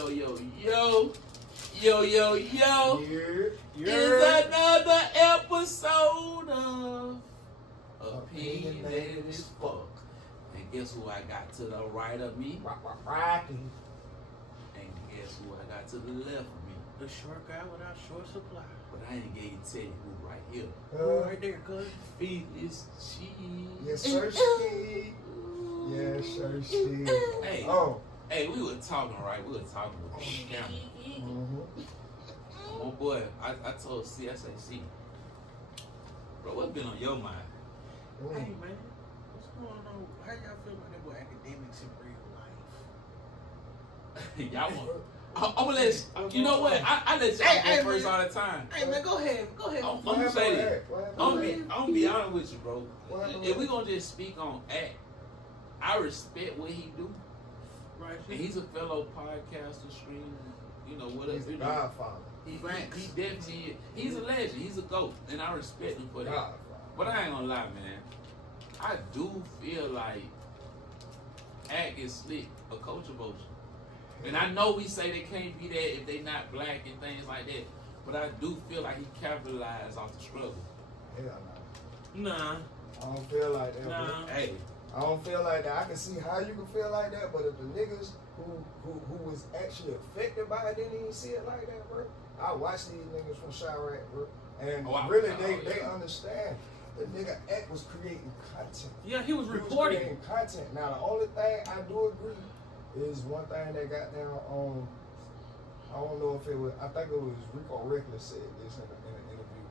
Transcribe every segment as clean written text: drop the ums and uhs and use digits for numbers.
yo, yo, yo. Yo, yo, yo. Yeah. It's another episode of Opinionated as fuck. And guess who I got to the right of me? Rocky. And guess who I got to the left of me? The short guy without short supply. But I ain't gonna tell you who right here. Right there, cuz. Phyllis Cheese. Yes, sir, Steve. Yes, sir, Steve. Hey, hey, we were talking, right? We were talking with the camera. Oh boy, I told C, I say, C, bro, what's been on your mind? Hey man, what's going on? How y'all feel about that boy Akademiks in real life? Y'all want? I'm gonna let you know what? I let y'all go first all the time. Hey man, go ahead. I'm gonna say this. I'm gonna be honest with you, bro. If we gonna just speak on act, I respect what he do. Right. And he's a fellow podcaster, streamer, you know, whatever. He's the Godfather. He definitely, he's a legend. He's a GOAT, and I respect him for that. Godfather. But I ain't gonna lie, man. I do feel like act is slick, a culture motion. And I know we say they can't be that if they not black and things like that. But I do feel like he capitalized off the struggle. Hell no. Nah. I don't feel like that, Nah. bro. Hey, I don't feel like that. I can see how you can feel like that, but if the niggas who was actually affected by it didn't even see it like that, bro. I watch these niggas from Chirac, bro, and they understand. The nigga Act was creating content. Yeah, he was He reporting. was creating content. Now the only thing I do agree is one thing that got down on. I don't know if it was. I think it was Rico Reckless said this in an interview.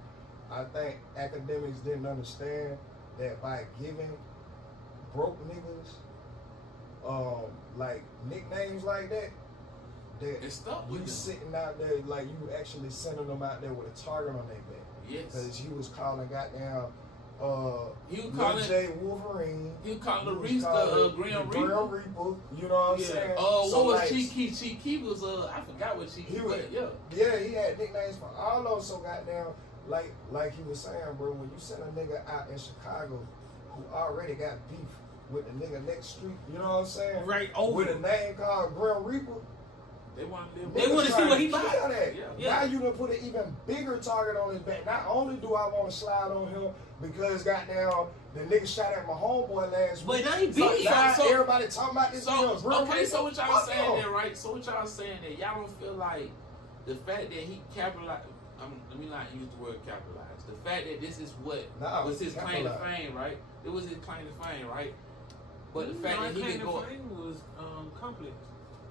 I think Akademiks didn't understand that by giving broke niggas like nicknames like that it's stuck you with them. sitting out there like you actually sending them out there with a target on their back. Yes. Because he was calling goddamn He was calling J Wolverine. He was calling the Reese the Grim Reaper. Grim Reaper. You know what I'm saying? What was Cheeky? Cheeky was I forgot what Cheeky was. Yeah, he had nicknames for all those. So goddamn, like he was saying, bro, when you send a nigga out in Chicago who already got beef with the nigga next street, you know what I'm saying? Right over. With a name called Grim Reaper. They want to live. They want to see what he buy. Yeah. Now you done put an even bigger target on his back. Not only do I want to slide on him because goddamn the nigga shot at my homeboy last week. But now he beat So everybody talking about this. Okay, so what y'all saying there, right? So what y'all saying that y'all don't feel like the fact that he capitalized. Let me not use the word capitalized. The fact that this is what was his claim to fame, right? It was his claim to fame, right? But the fact that he could go. Was complex.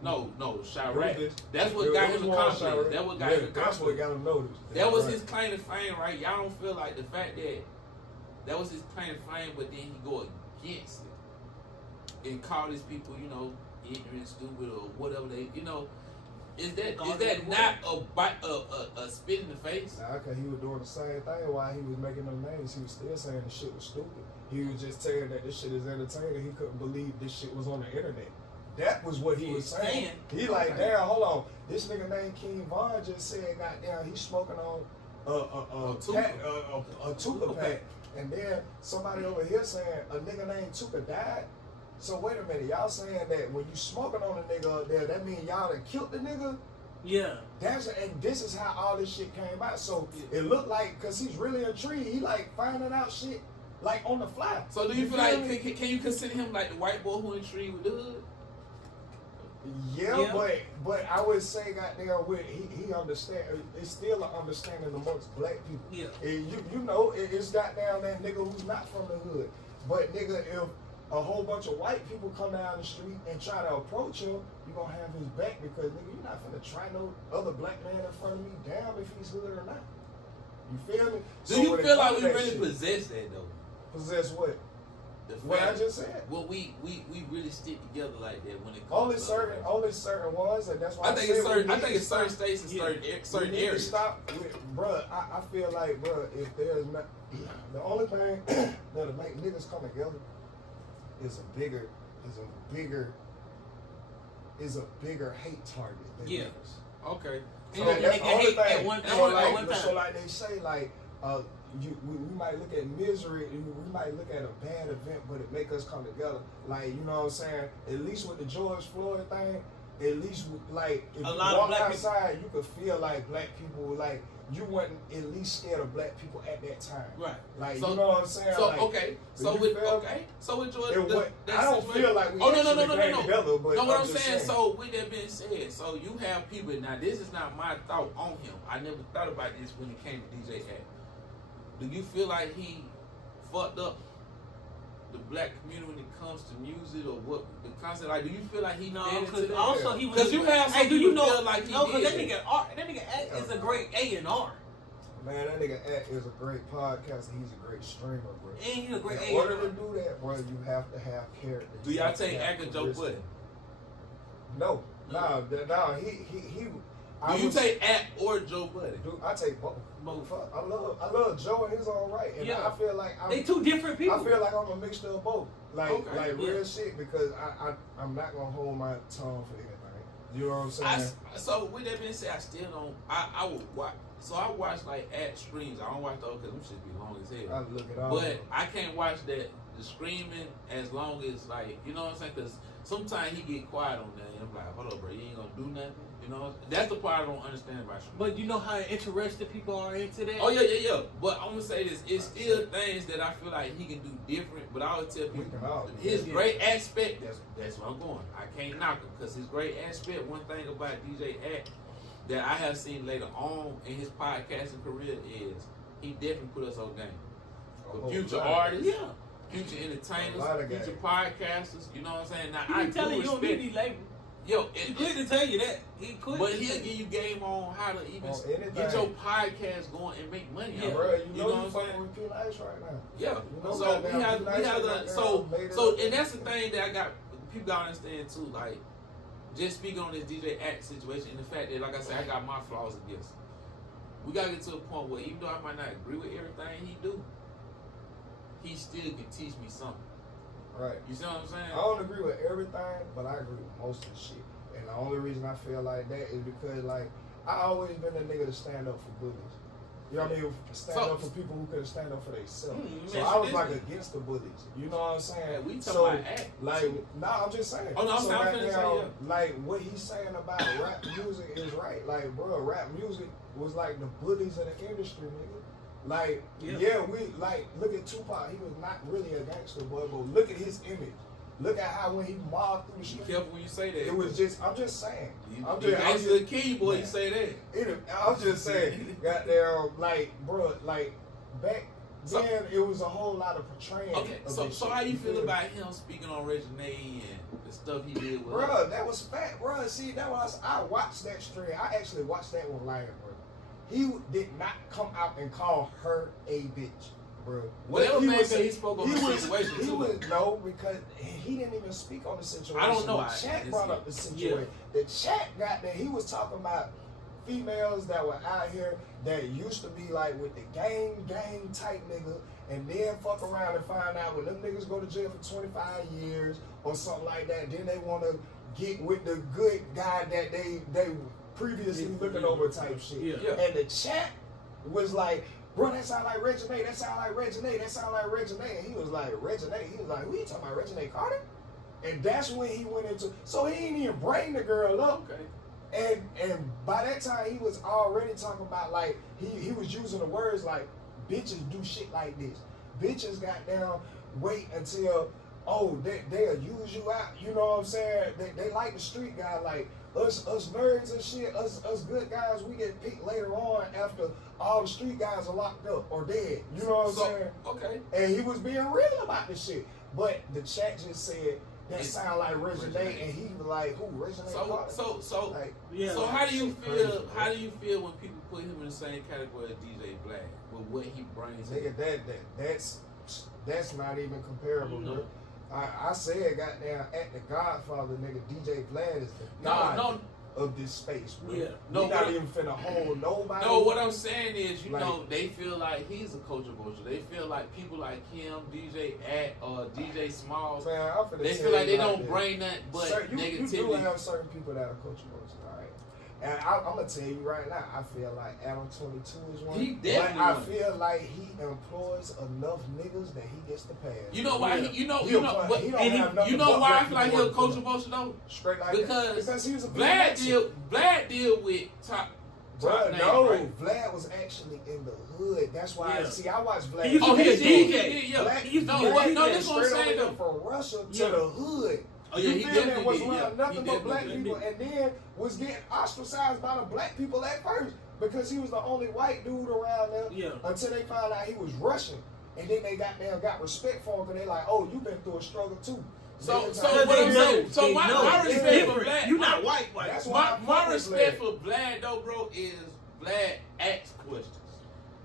No, Chirac. That's what got him accomplished. That's what got him accomplished. That's what got him noticed. That was his claim to fame, right? Y'all don't feel like the fact that was his claim to fame, but then he go against it and call these people, you know, ignorant, stupid, or whatever they, you know. Is that not a spit in the face? Nah, cause he was doing the same thing while he was making them names. He was still saying the shit was stupid. He was just saying that this shit is entertaining. He couldn't believe this shit was on the internet. That was what he was saying. He like, damn, hold on. This nigga named King Von just said, goddamn, he's smoking on a Tuka pack. And then somebody over here saying a nigga named Tuka died. So wait a minute, y'all saying that when you smoking on a nigga up there, that means y'all done killed the nigga? Yeah. And this is how all this shit came out. So it looked like, cause he's really intrigued, he like finding out shit like on the fly. So do you feel like, can you consider him like the white boy who intrigued with the hood? Yeah, but I would say, goddamn, he understand. It's still an understanding amongst black people. Yeah, you know, it's goddamn that nigga who's not from the hood. But nigga, if a whole bunch of white people come down the street and try to approach him, you gonna have his back because nigga, you're not finna try no other black man in front of me, damn if he's hood or not. You feel me? Do you feel like we really possess that though? Possess what? What I just said. Well, we really stick together like that when it comes only certain ones, and that's why I think it's certain states and certain areas. Stop with, bruh. I feel like, bruh, if there's not the only thing that'll make niggas come together is a bigger hate target than niggas. Okay. So that's the only thing. At one time. So like they say, like we might look at misery, we might look at a bad event, but it make us come together. Like, you know what I'm saying? At least with the George Floyd thing, at least like if A you lot of walk black outside, you could feel like black people like you wasn't at least scared of black people at that time. Right. Like So- you know what I'm saying? So like, okay, so you with feel me? so with Jordan, It wa- that I don't situation- feel like we oh no actually came no. together, but No, what I'm just saying. So with that being said, so you have people now. This is not my thought on him. I never thought about this when it came to DJ Akademiks. Do you feel like he fucked up the black community when it comes to music or what the concept? Like, do you feel like he No, fed into because that? also he was. Because you have some Hey, do you people know? feel like he no, because did that nigga Act is a great A&R. Man, that nigga Act is a great podcaster. He's a great streamer, bro. And he's a great In order A&R. to do that, bro, you have to have character. Do y'all take Act or Joe Budden? No, he. Do you take Act or Joe Budden? Dude, I take both. Both. Fuck, I love Joe in his own right, and Yeah. I feel like They two different people. I feel like I'm a mixture of both, like Okay, real shit, because I'm not gonna hold my tongue for anything. You know what I'm saying? So with that being said, I still don't. I would watch. So I watch like Act streams. I don't watch those because them shit be long as hell. I look at all. But I can't watch that the screaming as long as like you know what I'm saying, because sometimes he get quiet on that and I'm like, hold up, bro, you ain't gonna do nothing. You know, that's the part I don't understand about streaming. But you know how interested people are into that? Oh yeah. But I'm gonna say this: it's still things that I feel like he can do different. But I always tell We people can all do his that. great aspect. That's where I'm going. I can't knock him because his great aspect. One thing about DJ Act that I have seen later on in his podcasting career is he definitely put us on game. For future artists, Yeah. future A lot entertainers, of future game. podcasters. You know what I'm saying? Now He I be telling do you don't respect. need label. Yo, He quick to tell you that. He quick. but to he'll tell give you game on how to even On anything. get your podcast going and make money. Yeah. out Bro, of it. you know what you I'm fucking saying? with P Nice right now. Yeah. You know So goddamn we have P Nice to goddamn so made it so up. and that's the thing that I got people gotta understand too. Like just speaking on this DJ Act situation and the fact that like I said I got my flaws and gifts. We gotta get to a point where even though I might not agree with everything he do, he still can teach me something. Right. You see what I'm saying? I don't agree with everything, but I agree with most of the shit. And the only reason I feel like that is because, like, I always been a nigga to stand up for bullies. You know what I mean? Stand up for people who couldn't stand up for themselves. So I was like against the bullies. You know what I'm saying? Yeah, we talking so, about Act. like, nah, I'm just saying. Oh, no, I'm so saying, I'm right finna now, say, yeah. like, what he's saying about rap music is right. Like, bro, rap music was like the bullies in the industry, nigga. Like, yeah, we, like, look at Tupac. He was not really a gangster, boy, but look at his image. Look at how when he mobbed through the Be street. careful when you say that. It was just, I'm just saying. I'm You just, gangster the key, boy. Man. You say that. I'm just saying, goddamn, like, bro, like, back then, it was a whole lot of portraying. Okay, of so this so shit, how you feel me? about him speaking on Reggie and the stuff he did with her? Bro, that was fat, bro. See, that was, I watched that stream. I actually watched that one live, bro. He did not come out and call her a bitch, bro. Well, that was He maybe was- he spoke on the situation he too. was, no, because he didn't even speak on the situation. I don't know. The I chat didn't brought see up it. the situation. The chat got there. He was talking about females that were out here that used to be like with the gang type nigga, and then fuck around and find out when them niggas go to jail for 25 years or something like that. Then they want to get with the good guy that they previously looking over type shit. Yeah. And the chat was like, bro, that sound like Reggie, that sound like Reggie, that sound like Reggie. And he was like, Reggie, he was like, who you talking about, Reggie Carter? And that's when he went into, so he didn't even bring the girl up. Okay. And by that time, he was already talking about, like, he was using the words like, bitches do shit like this. Bitches goddamn wait until, oh, they'll use you out. You know what I'm saying? They like the street guy, like, us nerds and shit, us good guys, we get picked later on after all the street guys are locked up or dead. You know what I'm saying? Okay. And he was being real about this shit. But the chat just said, that sound like Reggie, and he was like, who, Reggie Carter? So Like, Yeah. So how do you shit crazy, feel? bro. How do you feel when people put him in the same category as DJ Black with what he brings? nigga, that's not even comparable, No. bro. I said, goddamn, at the Godfather, nigga, DJ Vlad is the No, god no. of this space, bro. Yeah. No, we not what- even finna hold nobody. No, what I'm saying is, you Like- know, they feel like he's a culture vulture. They feel like people like him, DJ At or DJ Smalls, Man, I'm finna they tell feel like you they don't this. bring nothing but You do negativity. have certain people that are coaching votes, all right? And I'm gonna tell you right now, I feel like Adam 22 is one. He definitely but I one. feel like he employs enough niggas that he gets the pass. You know why? He don't have You nothing know but why I black feel like people he'll coach working. emotion though? Straight like Because he was a Vlad deal with top Bruh, names, no, right? Vlad was actually in the hood. That's why I watched Vlad. He used to Oh, be a he DJ. yeah. Vlad, He used to No, be a what- DJ. no, this what I'm straight saying over though. from Russia to Yeah. the hood. Oh yeah, You he feel me? definitely Was did. around Yeah, nothing he but black definitely people, did. and then was getting ostracized by the black people at first because he was the only white dude around there. Yeah. Until they found out he was Russian, and then they got respect for him, and they like, oh, you been through a struggle too. So Niggas what like, I'm saying, so They my know. respect It's for Vlad, You not white. That's why I my fuck with respect Vlad. for Vlad though, bro, is Vlad asks questions,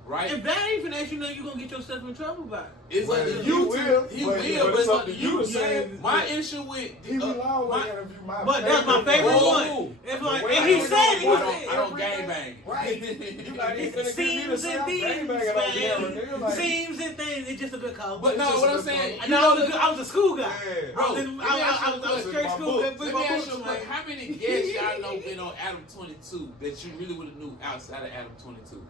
right? If that ain't finna ask you nothing, you gonna get yourself in trouble by it. It's Well, up to he you will, to. He but will, but it's it's up up to to you you. to say. My issue with He belong with my- interview But that's my favorite Whoa. one. It's like, The way and he I said, don't- I don't gang bang. Right. You not even finna it get me to seems say and I'm things, gangbanging on camera, nigga. man. Like, Seems and things. It's just a good call. But no, just what a I'm good saying, call. And I was a school guy. Yeah. Bro, I was let me ask you a question. straight My school. book. Let me ask you, like, how many guests y'all know been on Adam 22 that you really would have knew outside of Adam 22?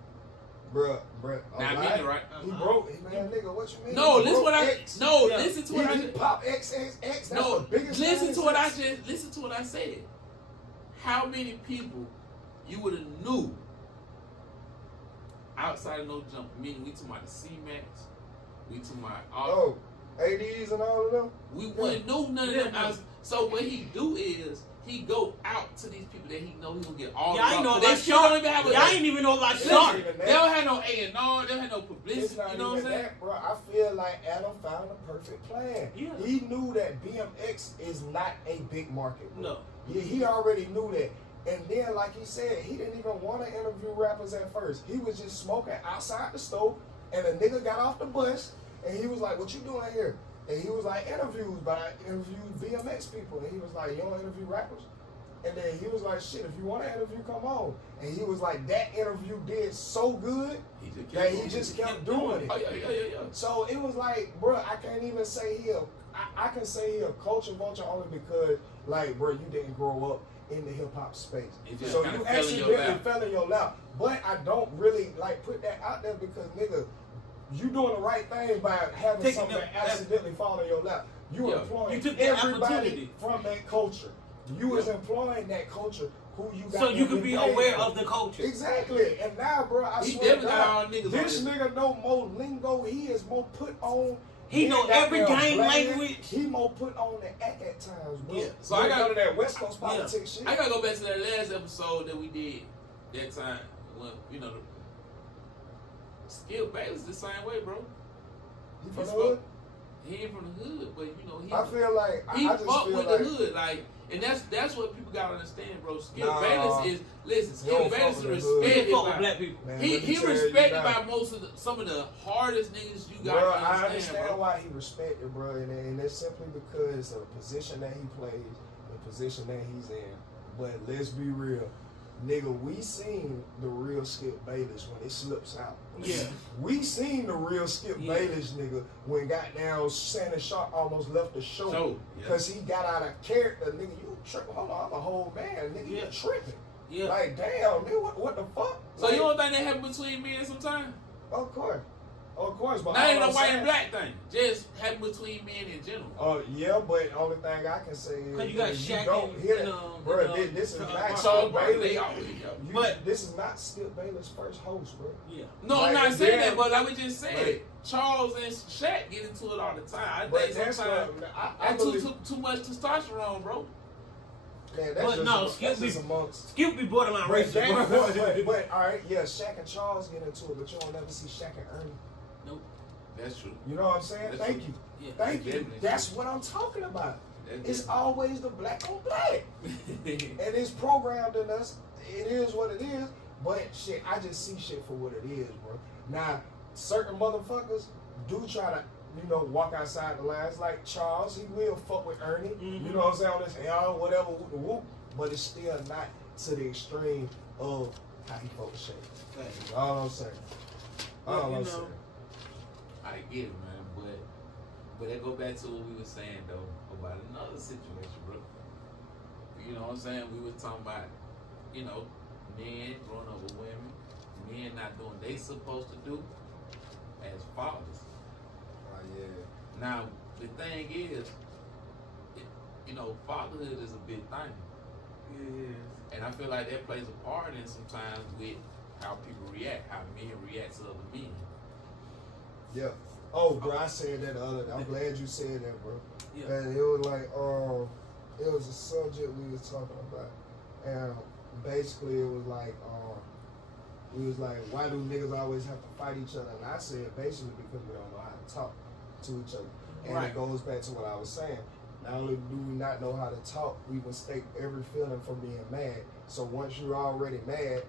Bruh. Now, I mean it, right? He broke. Man, nigga, what you mean? No, He listen broke what I. X. No, Yeah. listen to what I. He pop XXX. That's No, the biggest listen thing to what I since- just. Listen to what I said. How many people you would have knew outside of No Jump? Meaning we talking about the C-Max, we talking about all. Oh, ADs and all of them. We wouldn't know none of Yeah, them. no. Else. So what he do is he go out to these people that he know he gonna get all. Yeah, I ain't know they about still don't even have a. Y'all ain't even know about Listen, Shark. They don't have no A&R. They don't have no It's publicity. not You know what I'm even saying? that, bro. I feel like Adam found a perfect plan. Yeah. He knew that BMX is not a big market. Bro. No. Yeah, he already knew that. And then, like he said, he didn't even want to interview rappers at first. He was just smoking outside the stove, and a nigga got off the bus, and he was like, "What you doing here?" And he was like, "Interviews," but I interviewed BMX people. And he was like, "You don't interview rappers?" And then he was like, "Shit, if you want to interview, come on." And he was like, that interview did so good that he just kept doing it. Oh yeah. So it was like, bro, I can't even say I can say he a culture vulture only because, like, bro, you didn't grow up in the hip hop space. It just So kinda you fell in your accidentally lap. fell in your lap. But I don't really like put that out there because, nigga, you doing the right thing by having Taking something that- that accidentally fall in your lap. You Yeah. employing You took the everybody opportunity. from that culture. You was employing that culture who you got. So you them could be paid aware for. of the culture. Exactly. And now, bro, I He swear to definitely got all God, niggas this on nigga know more lingo. He is more put on. He know goddamn every gang black. language. He more put on the act at times, bro. Yeah. So I got- none of that West Coast politics shit. I gotta go back to that last episode that we did that time when Skip Bayless the same way, bro. You from the spoke- hood? He ain't from the hood, but he I feel like he I just fuck feel with like the hood, like, and that's what people gotta understand, bro. Skip Nah. Bayless is You Skip don't Bayless fuck is with the hood. He respected fuck with by black people. Man, he let me tell you respected now. by some of the hardest niggas you got Bro, to I understand, understand bro. why he respected, bro, and it's simply because of the position that he plays, the position that he's in. But let's be real, nigga, we seen the real Skip Bayless when it slips out. Yeah. We seen the real Skip Yeah. Bayless, nigga, when goddamn Shannon Sharp almost left the show So, yeah. because he got out of character, nigga. You tripping? Hold on, I'm a whole man, nigga. Yeah. You tripping? Yeah. Like, damn, nigga, what the fuck? So Like, you don't think that happened between men sometimes? Of course, but Not even all a I'm white saying- and black thing. Just happened between men in general. Oh yeah, but only thing I can say is 'Cause you got that Shaq don't and, hear and, that, bro. This is Charles not Barkley. Skip So, bro, Bayless. they already go. But- This is not Skip Bayless' first host, bro. Yeah. No, Like, I'm not saying then- that, but like we just said, Like- Charles and Shaq get into it all the time. I But think that's sometimes what I that's believe. too much testosterone, bro. Man, But no, that's Skip just be- amongst. Skip be borderline But, racist, bro. but all right, yeah, Shaq and Charles get into it, but you don't never see Shaq and Ernie. Nope. That's true. You know what I'm saying? That's Thank true. you, Yeah. thank you. Definitely. That's what I'm talking about. That's It's different. always the black on black. And it's programmed in us. It is what it is. But shit, I just see shit for what it is, bro. Now, certain motherfuckers do try to, walk outside the lines. Like Charles, he will fuck with Ernie. Mhm. You know what I'm saying? On this, whatever, whoop the whoop. But it's still not to the extreme of how he fuck with Shaq. That's all I'm saying. Well, All you I'm know, saying. I get it, man, but that go back to what we were saying though about another situation, bro. You know what I'm saying? We were talking about you know, men growing up with women, men not doing they supposed to do as fathers. Yeah. Now the thing is, you know, fatherhood is a big thing. Yes. And I feel like that plays a part in sometimes with how people react, how men react to other men. Yeah. Oh, bro, I said that the other day. I'm glad you said that, bro. Yeah. And it was like, it was a subject we was talking about. And basically it was like, we was like, why do niggas always have to fight each other? And I said, basically because we don't know how to talk to each other. And Right. it goes back to what I was saying. Not only do we not know how to talk, we mistake every feeling for being mad. So once you're already mad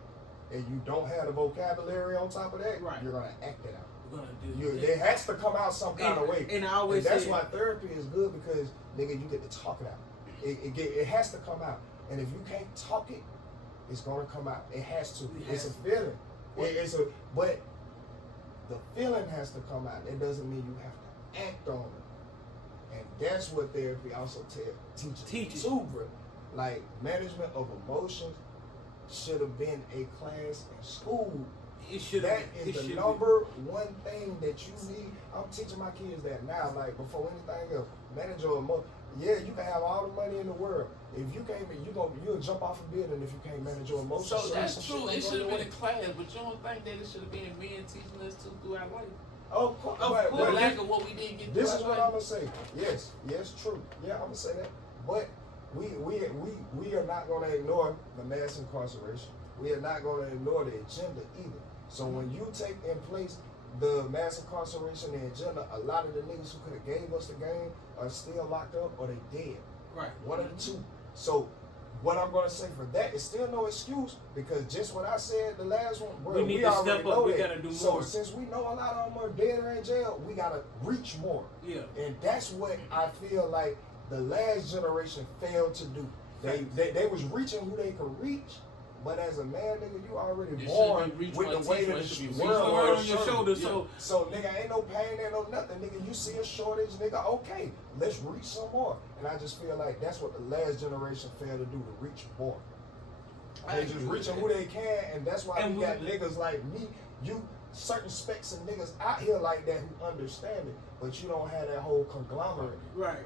and you don't have the vocabulary on top of that, Right. you're gonna act it out. We're gonna do It has to come out some kind of way. And I always that's say, why therapy is good because nigga, you get to talk it out. It has to come out. And if you can't talk it, it's gonna come out. It has to. It's a feeling. But the feeling has to come out. It doesn't mean you have to act on it. And that's what therapy also teaches too, bro. Like management of emotions should have been a class in school. it should. That is the number one thing that you need. I'm teaching my kids that now, like before anything else. Manage your emotions. Yeah, you can have all the money in the world. If you can't, you'll jump off a building if you can't manage your emotions. So that's true. It should have been a class, but you don't think that it should have been men teaching us to throughout life? Of course. The lack of what we didn't get. This is what I'm life. gonna say. Yes, true. Yeah, I'm gonna say that. But we are not gonna ignore the mass incarceration. We are not gonna ignore the agenda either. So when you take in place the mass incarceration and agenda, a lot of the niggas who could have gave us the game are still locked up or they dead. Right. One of the two. So what I'm gonna say for that is still no excuse because just what I said the last one, bro, We need to already step up. know We that. gotta do So more. since we know a lot of them are dead or in jail, we gotta reach more. Yeah. And that's what I feel like the last generation failed to do. They was reaching who they could reach, but as a man, nigga, you already It born should be reach with one the weight teacher, of it should the be world reach one on on your shoulder, so- So nigga, ain't no pain, ain't no nothing, nigga. You see a shortage, nigga, okay, let's reach some more. And I just feel like that's what the last generation failed to do, to reach more. I They agree just with reaching that. who they can, and that's why And we we- got niggas like me, you, certain specks of niggas out here like that who understand it, but you don't have that whole conglomerate. Right.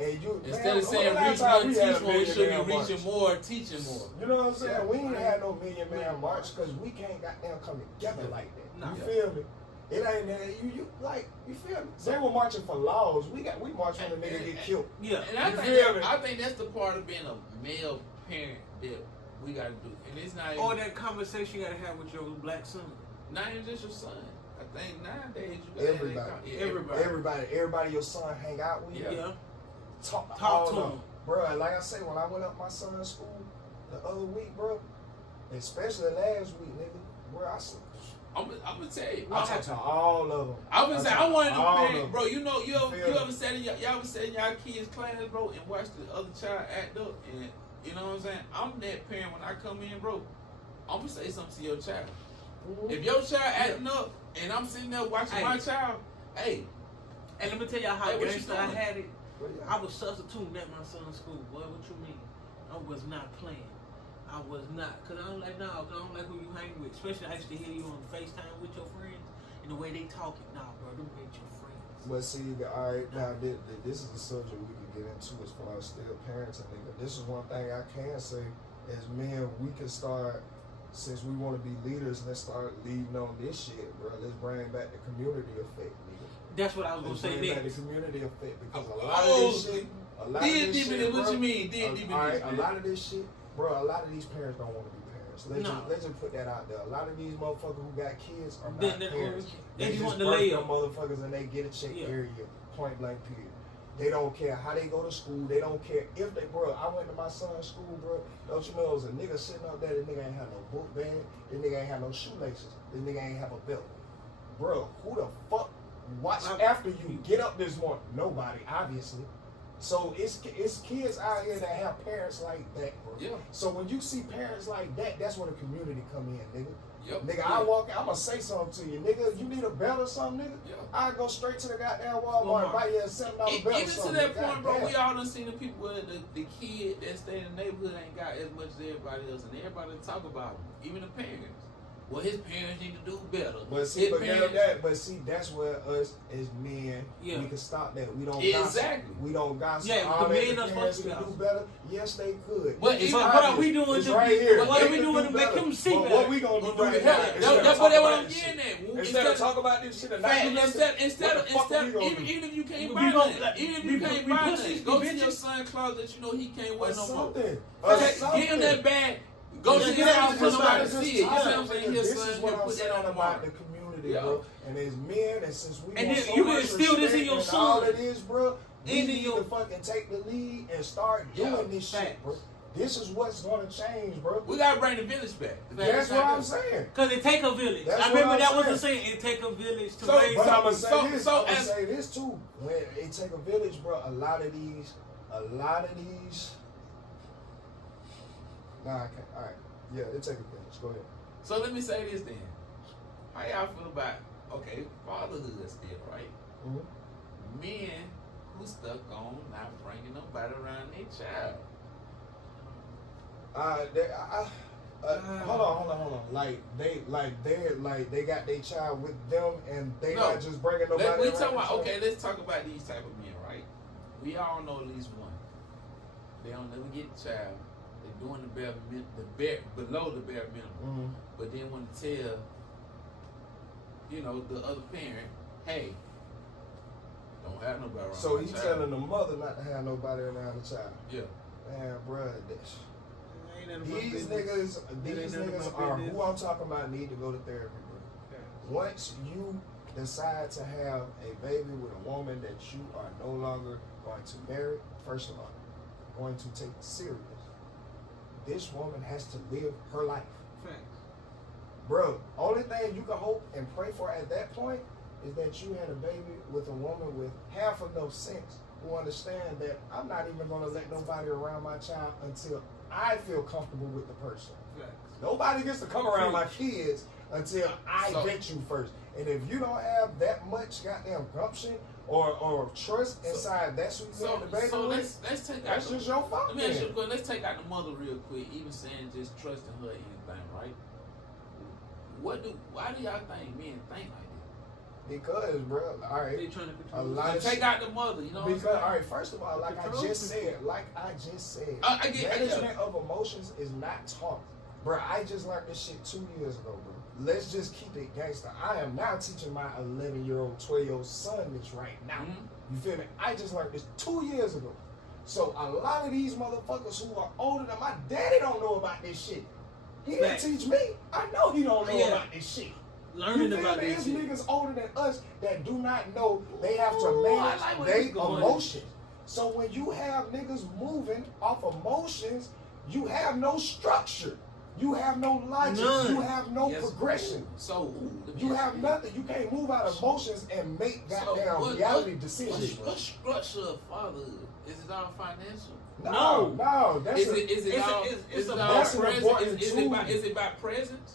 And you Instead of saying reach one, teach one, we should be reaching more, teaching more. You know what I'm saying? We ain't had no Million Man March because we can't goddamn come together like that. Nah. You feel me? It ain't that you feel me? They were marching for laws. We march when a nigga get killed. Yeah. And I You think feel me? that's the part of being a male parent that we gotta do. And it's not Or even, that conversation you gotta have with your black son. not even just your son. I think nowadays you gotta Everybody. have that Everybody your son hang out with. Yeah. Talk Talk to them. him. Bro, like I say, when I went up my son's school the other week, bro, especially last week, nigga, bro, I'm gonna tell you. I talked to all of them. I was saying, I wanted to all play, of bro. You know, you feel me? ever sat in y'all ever sat in y'all kids' class, bro, and watch the other child act up, and you know what I'm saying? I'm that parent when I come in, bro. I'm gonna say something to your child. Mhm. If your child acting up, and I'm sitting there watching my child, hey, And let me tell y'all how Hey, what you gangster I doing? had it. But yeah. I was substituting at my son's school. Boy, what you mean? I was not playing. I was not. Because I don't like dogs. I don't like who you hang with. Especially I used to hear you on FaceTime with your friends. And the way they talking. Nah, bro, them ain't your friends. But see, all right, now this is a subject we can get into as far as still parenting, nigga. This is one thing I can say as men, we can start, since we want to be leaders, let's start leading on this shit, bro. Let's bring back the community effect, nigga. That's what I was going Let's to say bring back the next. community effect because a lot of this shit, what you mean? Dig deep in all right, this, a man. lot of this shit, bro, a lot of these parents don't want to be parents. Let's just put that out there. A lot of these motherfuckers who got kids are not parents. They just want birth to lay them up. motherfuckers and they get a check Yeah. every year, point blank period. They don't care how they go to school. They don't care if they, bro. I went to my son's school, bro. Don't you know, it was a nigga sitting up there. This nigga ain't have no book bag. This nigga ain't have no shoelaces. This nigga ain't have a belt. Bro, who the fuck watched after you get up this morning? Nobody, obviously. So it's kids out here that have parents like that, bro. Yeah. So when you see parents like that, that's where the community come in, nigga. Yep. Nigga, I walk out, I'm gonna say something to you, nigga. You need a belt or something, nigga? Yeah. I go straight to the goddamn Walmart and buy you a $7 belt or Even something. to that point, bro, Goddamn. we all done seen the people where the kid that stay in the neighborhood ain't got as much as everybody else, and everybody talk about him, even the parents. Well, his parents need to do better. But see, His that's where us as men, we can stop that. We don't Exactly. gossip. We don't gossip. Yeah, all the that men the are parents supposed to can do gossip. better. Yes, they could. But It's what obvious. are we doing It's to right be- here. what are They we can doing do to make better. them see But better? what we gonna do right now? That's instead of what talk about I'm this shit? getting at. Instead of talk about this shit and not do nothing, Instead what the fuck we gonna do? even if you can't We buy gonna, nothing, like, even if we you can't buy pussies, nothing, go we to your bitches. son's closet. You know he can't Or wear no more. something. Get him that bag. Go Yeah, to his get house out for of nobody his to house. see it. You see what I'm This saying? Here, is son, what here, I'm put that saying on the about mark. the community, Yeah. bro. And as men, and since we And want then so you can much instill this in respect your and son. all it is, bro, we Into need your- to fucking take the lead and start doing this shit, facts. bro. This is what's gonna change, bro. We gotta bring the village back. That's what I'm saying. Cause it take a village. That's I remember what that I'm was the saying. saying. It take a village to So- raise. But I'm gonna so- say this. so I'm gonna as- say this too. When it take a village, bro, a lot of these. Nah, I can't. All right. Yeah, it take a village. Go ahead. So let me say this then. How y'all feel about fatherhood still, right? Mm-hmm. Men who stuck on not bringing nobody around their child. Hold on. Like they got their child with them, and they No. not just bringing nobody. We around talking the about child. okay. Let's talk about these type of men, right? We all know at least one. They don't never get the child. They're doing below the bare minimum. Mm-hmm. But then want to tell, the other parent, hey, don't have nobody around. So my he's child. telling the mother not to have nobody around the child. Yeah. Man, bruh, Ain't none of my these business. niggas are who I'm talking about need to go to therapy, bro. Once you decide to have a baby with a woman that you are no longer going to marry, first of all, going to take serious, this woman has to live her life. Facts. Bro, only thing you can hope and pray for at that point is that you had a baby with a woman with half enough sense who understand that I'm not even going to let nobody around my child until I feel comfortable with the person. Facts. Nobody gets to come around my kids until I vet you first. And if you don't have that much goddamn gumption or trust inside that sweet man, the baby So with, let's take that's out just your fault. let me ask you a then. question. Let's take out the mother real quick. Even saying just trusting her anything, right? Why do y'all think men think like that? Because, bro, all right. They trying to A control. lot of Take out the mother, you know what I'm Because, saying? all right, first of all, like I just said, I get management of emotions is not taught. Bro, I just learned this shit 2 years ago, bro. Let's just keep it gangster. I am now teaching my 11-year-old, 12-year-old son this right now. Mm-hmm. You feel me? I just learned this 2 years ago. So a lot of these motherfuckers who are older than my daddy don't know about this shit. He didn't Facts. teach me. I know he don't know Yeah. about this shit. Learning You feel about me? this There's shit. niggas older than us that do not know they have to Ooh, I manage like where their this going. emotions. So when you have niggas moving off emotions, you have no structure. You have no logic. None. You have no Yes. progression. So You have nothing. You can't move out of emotions and make goddamn reality decisions. What structure of fatherhood? Is it all financial? No, that's Is it it's all that's an present? important Is tool. it about presence?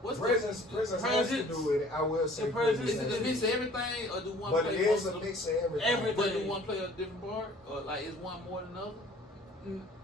What's presence has to presence. do with it. I will say The presence Is presence it a has mix to of do everything, or do one but play it is most a of mix of everything. Everything. But do one play a different part, or like is one more than another?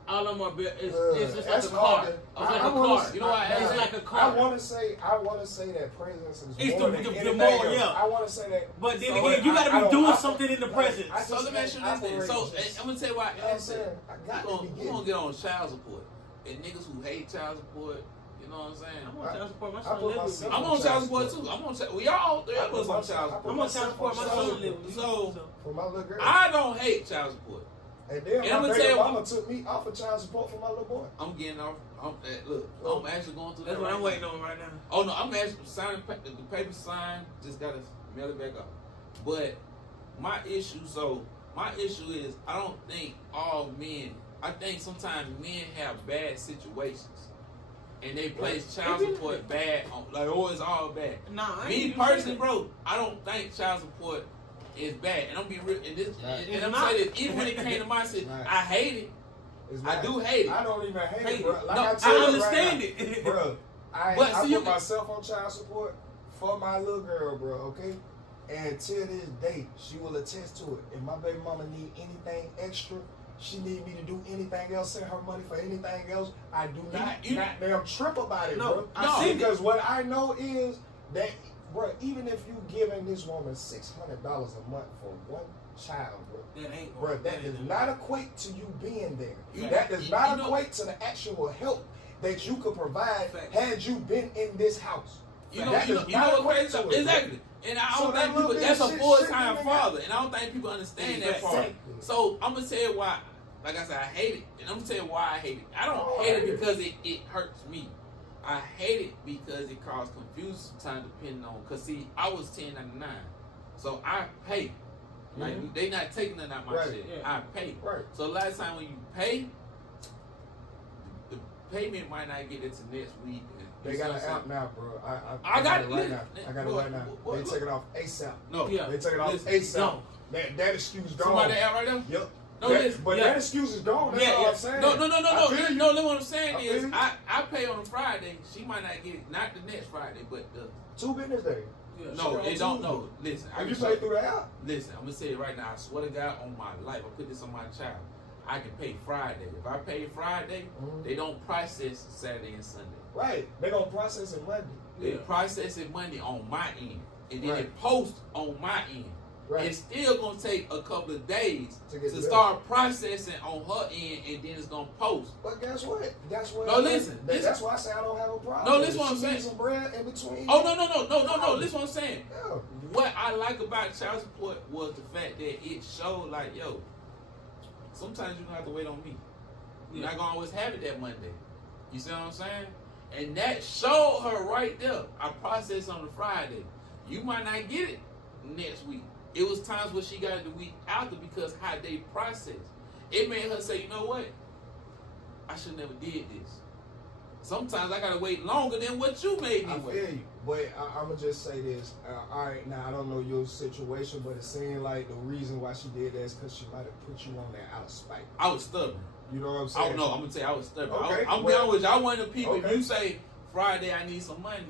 All of my it's just like That's a car. hard. It's like a I wanna car. say- You know what? It's like a car. I want to say that presence is It's more the- than the anything more, else. yeah. I want to say that. But then So again, you got I to be don't- doing I- something in the presence. I So just let me ask you this then. So I'm gonna tell you why. I'm saying, I got to be We're gonna get on child support and niggas who hate child support. You know what I'm saying? I'm on child support. My I son put live with me. myself I'm on child support too. I'm on child. We all three of us on child support. I'm on child support. My son live with me. So for my little girl. I don't hate child support. And then And I'm my gonna baby tell you mama took me off of child support for my little boy. I'm getting off. I'm actually going through that. That's what right I'm now. waiting on right now. Oh no, I'm actually signing the paper signed. Just gotta mail it back up. But my issue is I don't think all men. I think sometimes men have bad situations, and they place child support bad on. Like it's all bad. Nah, I Me ain't even personally, saying bro, I don't think child support is bad. And I'm being real. And this, Right. and I'm saying this, even when it came to my shit, Right. I hate it. It's I not. do hate it. I don't even hate Hate it, bro. it. Like No, I I tell you understand right it. now, bro. I But see, you put can- myself on child support for my little girl, bro. Okay, and till this day, she will attest to it. If my baby mama need anything extra, she need me to do anything else, send her money for anything else, I do not goddamn trip about it, No, bro. I see Because what I know is that, bro, even if you giving this woman $600 a month for one child, bro. That ain't Bro, that does not equate to you being there. Right. That does You not know- equate to the actual help that you could provide Fact. had you been in this house. You know, that you know, does you know not what equate crazy? to it. Exactly. And I So don't that think little people, bit that's of a shit full-time shouldn't father. And I don't think people understand that part. Exactly. So I'm going to tell you why, like I said, I hate it. And I'm going to tell you why I hate it. I don't Oh, hate I it hate it. because it hurts me. I hate it because it causes confusion sometimes depending on, because see, I was 1099. So I pay. Like, Mhm. they not taking nothing out my Right. shit. Yeah. I pay. Right. So a lot of time when you pay, the payment might not get into next week. They got an app now, bro. I got it it. right now. I got it Look, right now. look, They look. take it off ASAP. No. Yeah. They take it off Listen, ASAP. don't. That excuse gone. Somebody app right there? Yep. No, That- listen. but Yeah. that excuse is gone. That's all I'm saying. No. I feel you. No, look what I'm saying I is feel you. I pay on a Friday. She might not get it, not the next Friday, but the 2 business days. Yeah. no, She it on don't. Tuesday. No, listen. I If you can pay show- through the app, Listen, I'm gonna say it right now. I swear to God on my life, I put this on my child. I can pay Friday. If I pay Friday, Mhm. they don't process Saturday and Sunday. right? They gonna process it Monday. They Yeah. process it Monday on my end, and then Right. it posts on my end. Right. It's still gonna take a couple of days To get to the start processing on her end, and then it's gonna post. But guess what? That's what. No, listen, listen. That's why I say I don't have a problem. No, listen what I'm She saying. needs some bread in between. Oh no! Listen what I'm saying. Yeah. What I like about child support was the fact that it showed like, yo, sometimes you don't have to wait on me. You're not gonna always have it that Monday. You see what I'm saying? And that showed her right there. I processed on the Friday. You might not get it next week. It was times where she got it the week after because how they processed. It made her say, you know what? I should never did this. Sometimes I gotta wait longer than what you made me I feel wait. you, but I'm gonna just say this. All right, now I don't know your situation, but it seemed like the reason why she did that is because she might have put you on there out of spite. I was stubborn. You know what I'm I saying? don't know. I'm gonna tell you, I was stubborn. Okay, I'm well, done with you. I want the people. okay. If you say Friday, I need some money.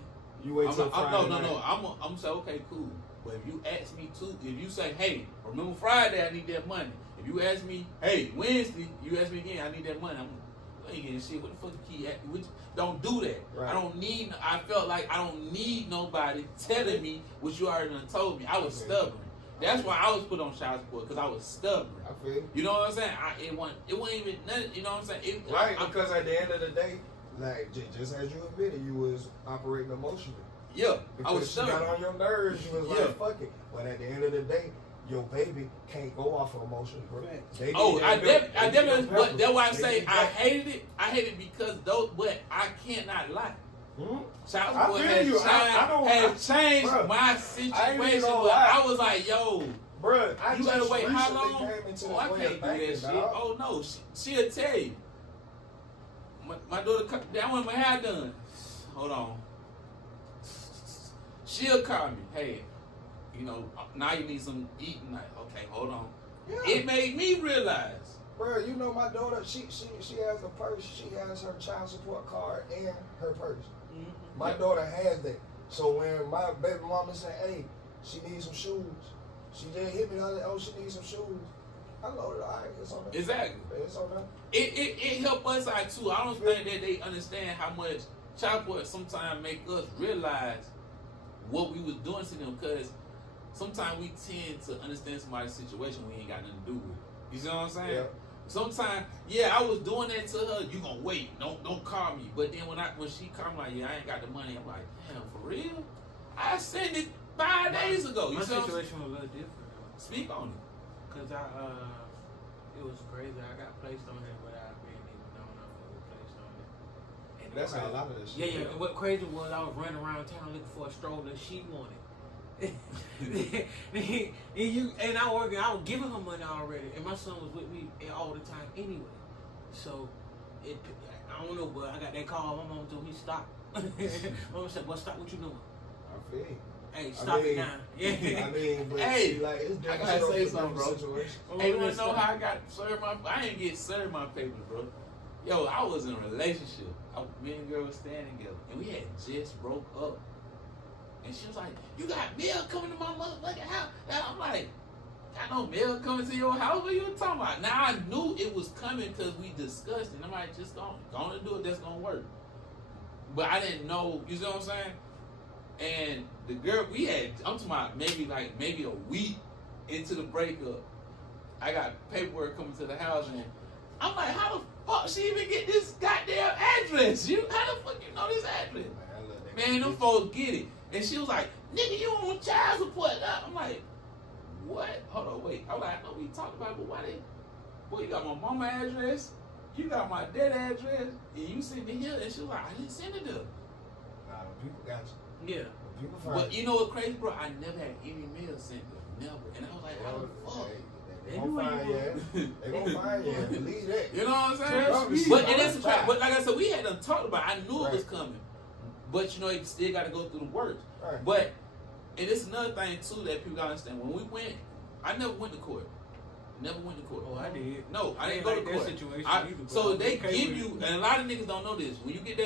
You wait till No. Friday night. I'm gonna say okay, cool. But if you ask me to, if you say, hey, remember Friday, I need that money. If you ask me, hey, Wednesday, you ask me again, I need that money. I ain't getting shit. What the fuck you keep asking? Don't do that. Right. I don't need. I felt like I don't need nobody telling me what you already done told me. I was Okay. stubborn. That's why I was put on child support because I was stubborn. I feel you. You know what I'm saying? It wasn't even nothing. You know what I'm saying? Right, because at the end of the day, like just as you admitted, you was operating emotionally. Yeah, Because I was she got stubborn. on your nerves, you was Yeah. like, fuck it. But at the end of the day, your baby can't go off of emotion, bro. Right. They Oh, need I that milk. They definitely. need But those that's why I peppers. say They need I that. hated it. I hated it because those. But I cannot lie. Hmm? Child I support feel has you. changed, I don't- has changed Bruh, my I ain't situation. even gonna But lie. I was like, yo, Bruh, I you just gotta wait how recently long? came into Oh, the I way can't of do that thinking, shit. dog. Oh no, she'll tell you. My daughter, I want my hair done. Hold on. She'll call me. Hey, you know, now you need some eating. Like, okay, hold on. Yeah. It made me realize. Bro, you know my daughter, she has the purse, she has her child support card and her purse. Mm-hmm. My daughter has that. So when my baby mama said, hey, she needs some shoes, she just hit me the other, oh, she needs some shoes. I loaded, all right, it's on there. Exactly. It's on there. It helped us out too. I don't think that they understand how much child support sometimes make us realize what we was doing to them, because sometimes we tend to understand somebody's situation we ain't got nothing to do with it. You see what I'm saying? Yeah. Sometimes, yeah, I was doing that to her. You gonna wait? Don't call me. But then when she called me, like, yeah, I ain't got the money. I'm like, damn, for real? I sent it 5 days ago. You My see what I'm saying? situation was a little different though. Speak on it. Cause it was crazy. I got placed on it without being even known I was placed on it. And That's crazy- how a lot of this Yeah, shit. yeah. And what crazy was I was running around town looking for a stroller she wanted. and I was giving her money already, and my son was with me all the time anyway. So I don't know, but I got that call. My mom told me stop. Mama said, "Well, stop what you doing." I feel you. Hey, stop it down. Yeah. I mean, but Hey, see, like, it's I different gotta say for something, bro. different situations. Hey, you wanna know how I got served my? I didn't get served my papers, bro. Yo, I was in a relationship. Me and the girl was standing together, and we had just broke up. And she was like, "You got mail coming to my motherfucking house?" And I'm like, "Got no mail coming to your house? What you talking about?" Now I knew it was coming because we discussed it. I'm like, "Just gonna do it. That's gonna work." But I didn't know. You see what I'm saying? And the girl, I'm talking about maybe a week into the breakup, I got paperwork coming to the house, and I'm like, how the fuck she even get this goddamn address? How the fuck you know this address? Man, them folks get it. And she was like, "Nigga, you on child support." I'm like, what? Hold on, wait. I'm like, I know we talked about it, but why boy, you got my mama address, you got my dad address, and you sent it here. And she was like, "I didn't send it there." Nah, people got you. Yeah. People But you know what crazy, bro? I never had any mail sent there. Never. And I was like, how the fuck? They gonna find you. They gonna find you. Believe that. You know what I'm saying? But and that's the fact. But like I said, we had done talked about it. I knew it was coming. But you know, you still got to go through the work. Right. But, and it's another thing too that people gotta understand. When we went, I never went to court. Never went to court. Oh, I did. No, I didn't go to court. So they give you, and a lot of niggas don't know this. When you get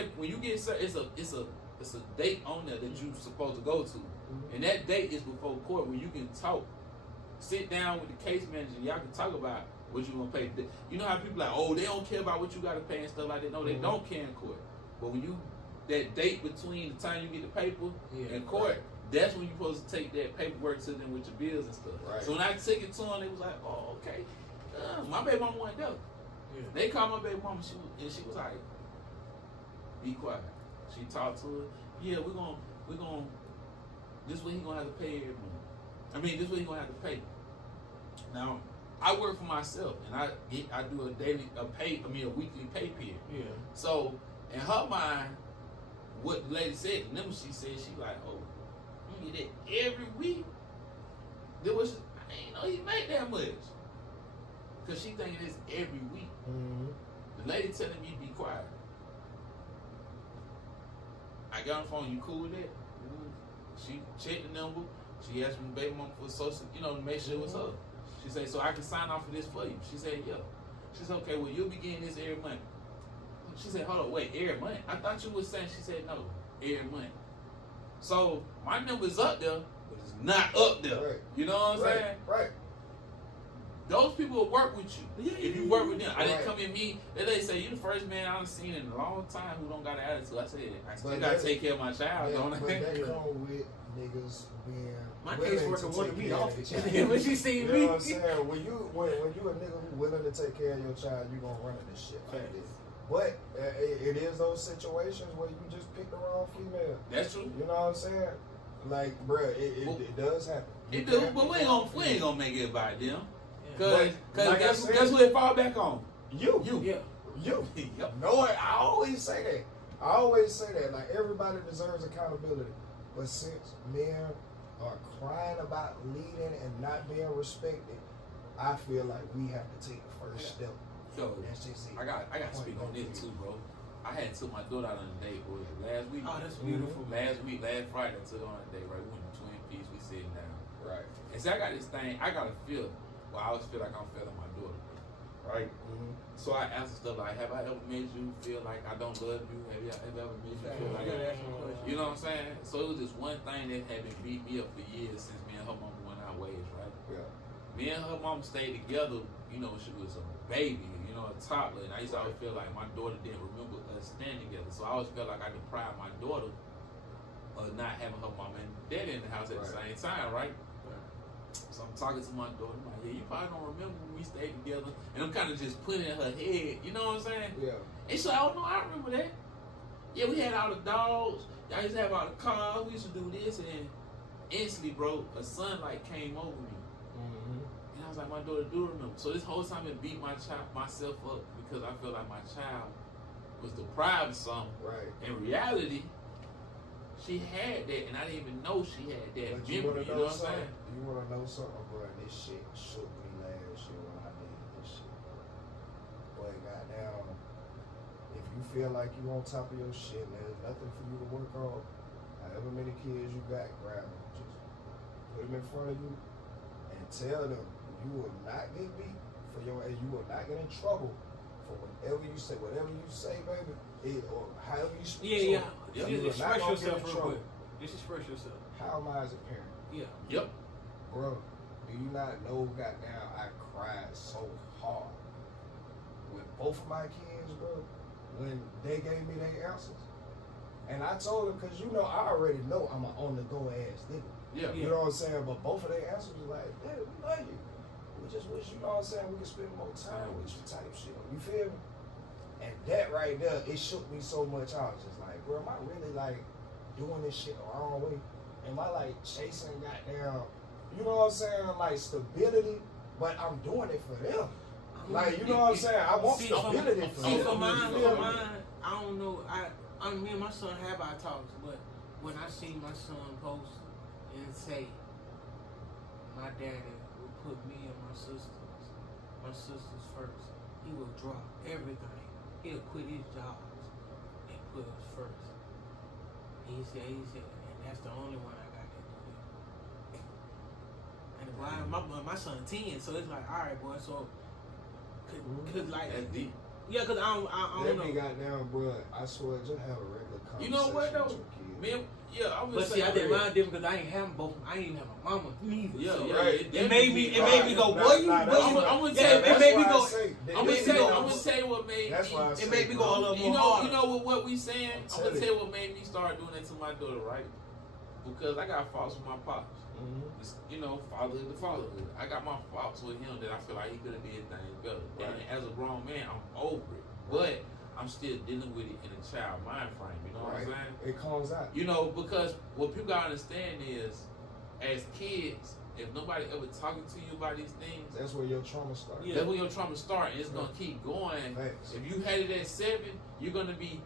it's a date on there that you're supposed to go to, and that date is before court when you can talk, sit down with the case manager. Y'all can talk about what you gonna pay. You know how people like, oh, they don't care about what you gotta pay and stuff like that. No, they don't care in court. But when you that date between the time you get the paper and court, that's when you're supposed to take that paperwork to them with your bills and stuff. Right. So when I took it to them, they was like, oh, okay. My baby mama wasn't there. Yeah. They called my baby mama, and she was like, be quiet. She talked to her. Yeah, we're gonna. This way he gonna have to pay every month. I mean, this way he gonna have to pay. Now, I work for myself, and I do a weekly pay period. Yeah. So in her mind, what the lady said, and then she said, she like, oh, you get that every week. I ain't know he made that much. Cause she thinking it's every week. The lady telling me to be quiet. I got on the phone, you cool with that? She checked the number. She asked me baby mama for social, to make sure it was her. She said, so I can sign off for this for you. She said, yeah. She said, okay, well, you'll be getting this every month. She said, hold on, wait, every month? I thought you were saying, she said, no, every month. So my number's up there, but it's not up there. Right. You know what I'm saying? Right. Those people will work with you. If you work with them. I didn't come in me. They say, you the first man I've seen in a long time who don't got an attitude. I said, I still got to take care of my child, don't I? But that come with niggas being my caseworker wanted me off the child. When she seen me. You know what I'm saying? When you a nigga who willing to take care of your child, you going to run into shit like this. But it is those situations where you just pick the wrong female. That's true. You know what I'm saying? Like, bruh, it does happen. It do, but we ain't gonna make it about them. Cause guess who they fall back on? You. No, I always say that. Like, everybody deserves accountability. But since men are crying about leading and not being respected, I feel like we have to take the first step. So I got to speak on this too, bro. I had took my daughter out on a date last week. Oh, that's beautiful. Last Friday, I took her on a date, right? We went to Twin Peaks, we sitting down. Right. And so I got this thing, I got to feel, I always feel like I'm feeling my daughter. Right? So I asked her stuff like, have I ever made you feel like I don't love you? Have I ever made you feel like you know what I'm saying? So it was this one thing that had been beat me up for years since me and her mama went our ways, right? Yeah. Me and her mama stayed together, she was a baby, a toddler, and I used to always feel like my daughter didn't remember us staying together. So I always felt like I deprived my daughter of not having her mama and daddy in the house at the same time, right? So I'm talking to my daughter, I'm like, yeah, you probably don't remember when we stayed together. And I'm kind of just putting in her head, you know what I'm saying? Yeah. And she's like, oh no, I remember that. Yeah, we had all the dogs, y'all used to have all the cars, we used to do this, and instantly, bro, a sunlight came over me. And I was like, my daughter do remember. So this whole time it beat myself up because I felt like my child was deprived of something. Right. In reality, she had that, and I didn't even know she had that memory. You know what I'm saying? You want to know something, bro? This shit shook me last year when I did this shit, bro. Boy, goddamn, if you feel like you on top of your shit, there's nothing for you to work on, however many kids you got, grab them. Just put them in front of you and tell them you will not get beat for your age. You will not get in trouble for whatever you say, baby, or however you speak. Yeah. Just express yourself real quick. Just express yourself. How am I as a parent? Yeah. Yep. Bro, do you not know, goddamn, I cried so hard with both of my kids, bro, when they gave me their answers. And I told them, because I already know I'm an on-the-go ass nigga. Yeah. You know what I'm saying? But both of their answers was like, yeah, we love you. We just wish, you know what I'm saying, we could spend more time with you type shit. You feel me? And that right there, it shook me so much. I was just like, bro, am I really like doing this shit the wrong way? Am I like chasing goddamn, you know what I'm saying, like stability, but I'm doing it for them. Like, you know what I'm saying? I want stability for them. For mine, I don't know. Me and my son have our talks, but when I see my son post and say, my daddy will put me and my sisters first, he will drop everything. He'll quit his jobs and put us first. He said, and that's the only one I got to do it. And why my son 10, so it's like, all right, boy, so cause like That's deep. yeah, cause I don't know. That goddamn, bro, I swear, just have a regular conversation. You know what though? With your kids. Man, I was But see, I did mine different because I ain't have both. I ain't even have a mama neither. Yeah, so right. It made me go, boy, you. I'm gonna tell you. It made me go. I'm gonna tell you what made That's why I me. say, It made me go a little You more know, hard. you know what we saying. I'm gonna Tell tell you what made me start doing that to my daughter, right? Because I got faults with my pops. You know, fatherhood to fatherhood. I got my faults with him that I feel like he could have did things better. Right. And as a grown man, I'm over it. But I'm still dealing with it in a child mind frame. You know what I'm saying? It comes out. You know, because what people gotta understand is, as kids, if nobody ever talking to you about these things, That's where your trauma starts. Yeah. that's when your trauma starts. And it's gonna keep going. Facts. If you had it at 7, you're gonna be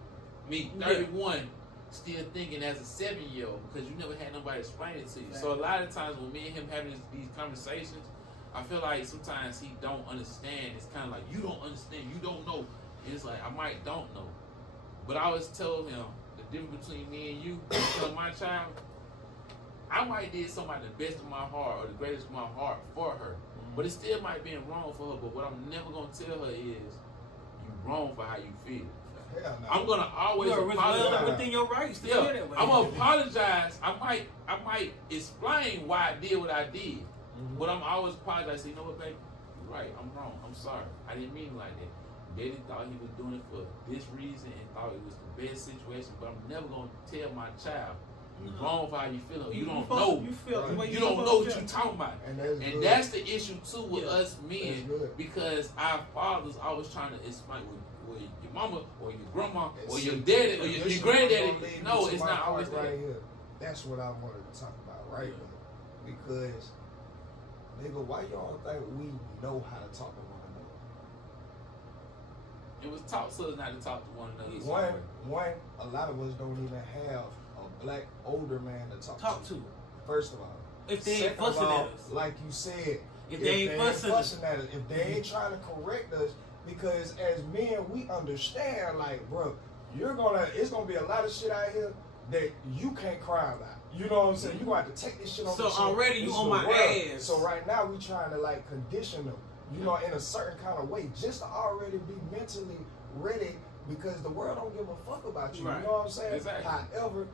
31, still thinking as a 7-year-old because you never had nobody explain it to you. So a lot of times when me and him having these conversations, I feel like sometimes he don't understand. It's kind of like, you don't understand, you don't know. And it's like, I might don't know. But I always tell him the difference between me and you, tell my child, I might did something out of the best of my heart or the greatest of my heart for her. But it still might be wrong for her. But what I'm never going to tell her is, you wrong for how you feel. Hell no. I'm gonna always You're apologize. well within your rights to feel that way. I'm gonna apologize. I might explain why I did what I did, but I'm always apologize. Say, you know what, baby, you're right. I'm wrong. I'm sorry. I didn't mean like that. Daddy thought he was doing it for this reason and thought it was the best situation. But I'm never gonna tell my child you're wrong for how you feel. You don't know. You feel the way You don't know what you're talking about. And that's the issue too with us That's men, good. because our fathers always trying to explain with your mama or your grandma or your daddy or your granddaddy. No, it's not always right that. here. That's what I wanted to talk about right here. Because, nigga, why y'all think we know how to talk to one another? It was taught to us not to talk to one another. One, a lot of us don't even have a black older man to talk to. First of all. If they ain't Second of fussing all, at us. like you said, If they ain't fussing at us, if they ain't trying to correct us, because as men, we understand, like, bro, it's gonna be a lot of shit out here that you can't cry about. You know what I'm saying? You gonna have to take this shit on. So already you on my ass. So right now we trying to like condition them, you know, in a certain kind of way, just to already be mentally ready, because the world don't give a fuck about you. Right. You know what I'm saying? Exactly. However,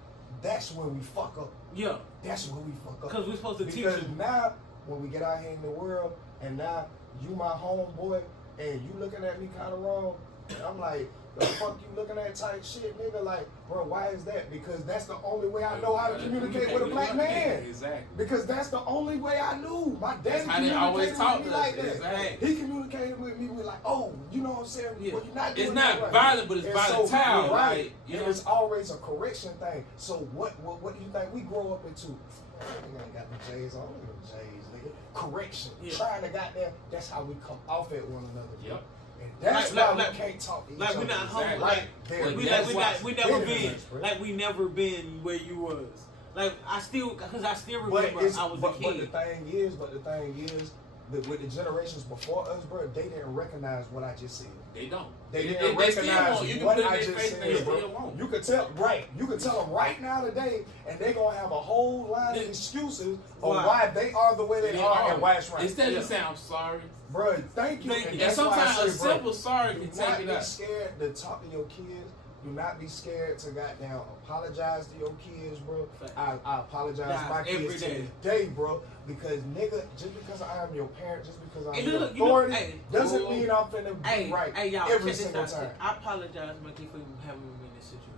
that's when we fuck up. Yeah. That's when we fuck up. Because we're supposed to teach Because you. now, when we get out here in the world, and now you my homeboy, and you looking at me kind of wrong, and I'm like, the fuck you looking at type shit, nigga? Like, bro, why is that? Because that's the only way I know how to communicate with a black man. Exactly. Because that's the only way I knew. My daddy How they always communicated taught with me us. like that. Exactly. He communicated with me with like, oh, you know what I'm saying? Yeah. Well, you're not doing It's that not right. violent, but it's And violent so, town. right. Like, you And know, it's always a correction thing. So what do you think we grow up into? Nigga ain't got the J's on. Look at them J's, nigga. Correction. Yeah. Trying to goddamn. That's how we come off at one another. Yep. And that's Like- why like- we can't talk to each Like other. we not home. Exactly. Like There. we That's why never been. ignorance, bro. Like we never been where you was. Like I still, because I still But remember it's, I was but, a kid. But the thing is, with the generations before us, bro, they didn't recognize what I just said. They don't. They didn't recognize what I just said, bro. Won't. You could tell, right? You could tell them right now today, and they're gonna have a whole line of excuses of why they are the way they are and why it's right. Instead of saying I'm sorry, bro, thank you. And sometimes a simple sorry can take it out. Do not be scared to talk to your kids. Do not be scared to goddamn apologize to your kids, bro. I apologize to my kids to this day, bro. Because nigga, just because I am your parent, just because I'm your authority, doesn't mean I'm finna be right every single time. I apologize to my kids for having me in this situation.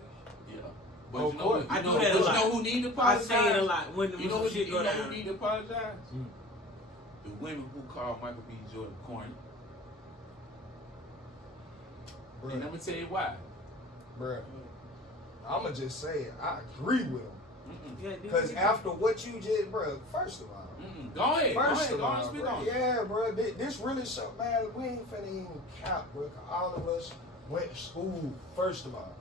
Yeah. But you know, I do that a lot. You know who need to apologize? I say it a lot when you know who who need to apologize? The women who call Michael B. Jordan corny. And I'm gonna tell you why. Bruh, I'ma just say it. I agree with him. Because after what you just, bruh, first of all. Go ahead. Go on, speak on. Yeah, bruh, this really show, man, we ain't finna even count, bruh. All of us went to school, first of all.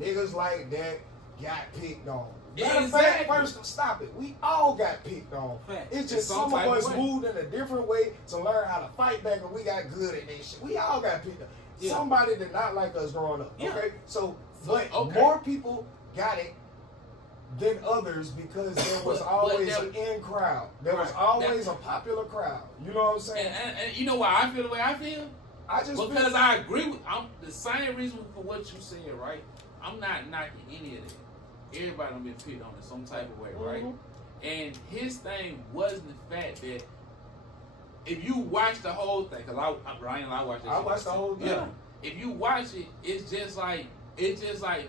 Niggas like that got picked on. Matter of fact, first, stop it. We all got picked on. It's just some of us moved in a different way to learn how to fight back, and we got good at that shit. We all got picked on. Yeah. Somebody did not like us growing up. Okay, but more people got it than others because there was always an in crowd. There was always a popular crowd. You know what I'm saying? And you know why I feel the way I feel? Because I agree with the same reason for what you said, right? I'm not knocking any of that. Everybody done been picked on in some type of way, right? And his thing wasn't the fact that if you watch the whole thing, because I watched this. I watched the whole thing. Yeah. If you watch it, it's just like